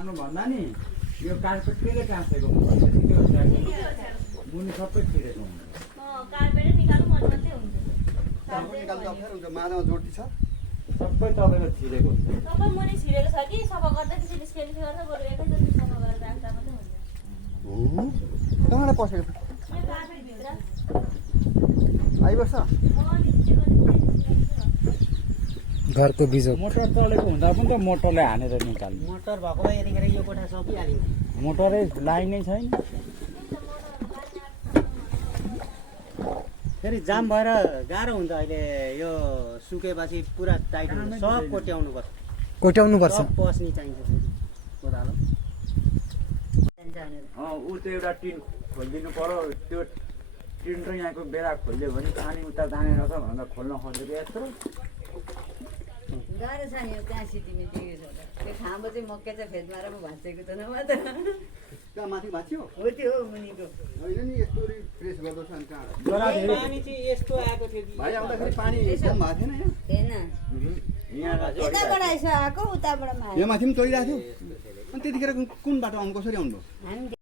आउनु भन्दा नि यो कार्पेट केले काँसेको हुनुपर्छ नि त्यो मुनि सबै छिरेको हुन्छ कार्पेटै निकाल्नु मन मात्रै हुन्छ माधवमा जोड्ती छ सबै तपाईँको छिरेको हुन्छ सबै मुनि छिरेको छ कि सफा गर्दा त्यसरी स्केलिस गर्दा बरु एकैचोटि सफा गरेर राख्दा मात्रै हुन्छ कहाँबाट पसेको छ यो कार्पेटभित्र आइबस्छ घरको बिजोग मोटर चलेको हुँदा पनि त मोटरले हानेर निकाल्नु मोटर भएको भए यतिखेर यो कोठा सकिहाल्यो मोटरै लाइनै छैन फेरि जाम भएर गाह्रो हुन्छ अहिले यो सुकेपछि पुरा टाइट हुन्छ सब कोट्याउनु पर्छ कोट्याउनु पर्छ सब पस्नी चाहिन्छ फेरि कोदालो ऊ त्यो एउटा टिन खोलिदिनु पर्यो त्यो टिन र यहाँको बेला खोलिदियो भने पानी उता जाने रहेछ भनेर खोल्न खोजेको यत्रो गाह्रो छ नि यो त्यहाँ सिटिमिटी त्यो खाँबो चाहिँ मकै चाहिँ फेदमा र भाँचेको त नभए त कहाँ माथि भाँच्यो हो त्यो हो मुनिको होइन नि यस्तो फ्रेस गर्दछ अनि कहाँ पानी चाहिँ यस्तो आएको थियो कि भाइ आउँदाखेरि पानी एकदम भएको थिएन यहाँ थिएन यताबाट यसो आएको उताबाट यहाँ माथि पनि चढिरहेको थियो अनि त्यतिखेर कुन बाटो आउनु कसरी आउनुभयो हामी